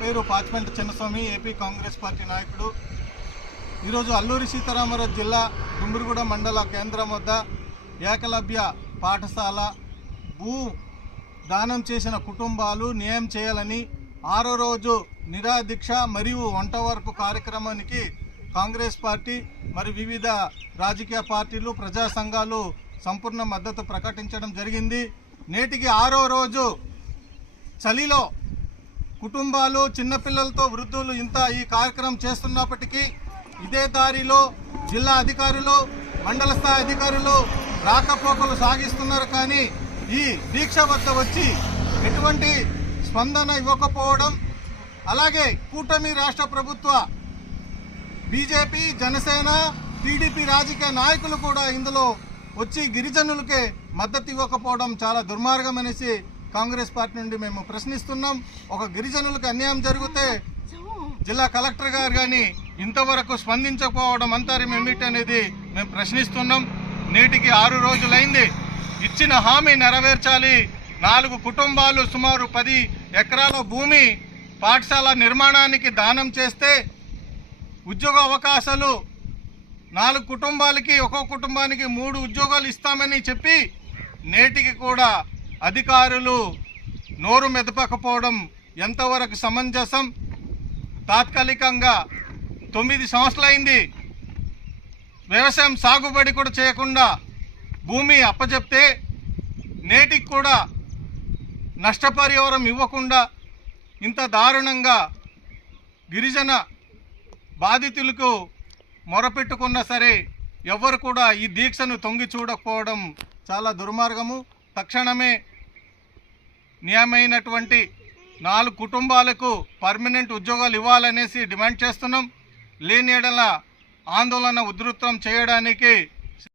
పేరు Pachipenta Chinnaswamy, AP Congress party నాయకుడు. ఈరోజు అల్లూరి సీతారామరాజు జిల్లా డుమ్మిరిగూడ మండల కేంద్రం వద్ద ఏకలవ్య పాఠశాల భూ దానం చేసిన కుటుంబాలు న్యాయం చేయాలని 6వ రోజు నిరాదీక్ష మరియు వంట వరకు కార్యక్రమానికి కాంగ్రెస్ పార్టీ మరియు వివిధ రాజకీయ పార్టీలు, ప్రజా సంఘాలు సంపూర్ణ మద్దతు ప్రకటించడం జరిగింది. నేటికి 6వ రోజు చలిలో కుటుంబాలు, చిన్నపిల్లలతో వృద్ధులు ఇంత ఈ కార్యక్రమం చేస్తున్నప్పటికీ ఇదే దారిలో జిల్లా అధికారులు, మండల స్థాయి అధికారులు రాకపోకలు సాగిస్తున్నారు. కానీ ఈ దీక్ష వద్ద వచ్చి ఎటువంటి స్పందన ఇవ్వకపోవడం, అలాగే కూటమి రాష్ట్ర ప్రభుత్వ బీజేపీ, జనసేన, టీడీపీ రాజకీయ నాయకులు కూడా ఇందులో వచ్చి గిరిజనులకే మద్దతు ఇవ్వకపోవడం చాలా దుర్మార్గం అనేసి కాంగ్రెస్ పార్టీ నుండి మేము ప్రశ్నిస్తున్నాం. ఒక గిరిజనులకు అన్యాయం జరిగితే జిల్లా కలెక్టర్ గారు కానీ ఇంతవరకు స్పందించకపోవడం అంతరం ఏమిటి అనేది మేము ప్రశ్నిస్తున్నాం. నేటికి 6 రోజులైంది. ఇచ్చిన హామీ నెరవేర్చాలి. 4 కుటుంబాలు సుమారు 10 ఎకరాల భూమి పాఠశాల నిర్మాణానికి దానం చేస్తే ఉద్యోగ అవకాశాలు 4 కుటుంబాలకి, ఒక్కో కుటుంబానికి 3 ఉద్యోగాలు ఇస్తామని చెప్పి నేటికి కూడా అధికారులు నోరు మెదపకపోవడం ఎంతవరకు సమంజసం? తాత్కాలికంగా 9 సంవత్సరాలైంది. వ్యవసాయం సాగుబడి కూడా చేయకుండా భూమి అప్పచెప్తే నేటికి కూడా నష్టపరిహారం ఇవ్వకుండా ఇంత దారుణంగా గిరిజన బాధితులకు మొరపెట్టుకున్నా సరే ఎవరు కూడా ఈ దీక్షను తొంగి చూడకపోవడం చాలా దుర్మార్గము. తక్షణమే న్యాయమైనటువంటి 4 కుటుంబాలకు పర్మనెంట్ ఉద్యోగాలు ఇవ్వాలనేసి డిమాండ్ చేస్తున్నాం. లేని యెడల ఆందోళన ఉధృతం చేయడానికి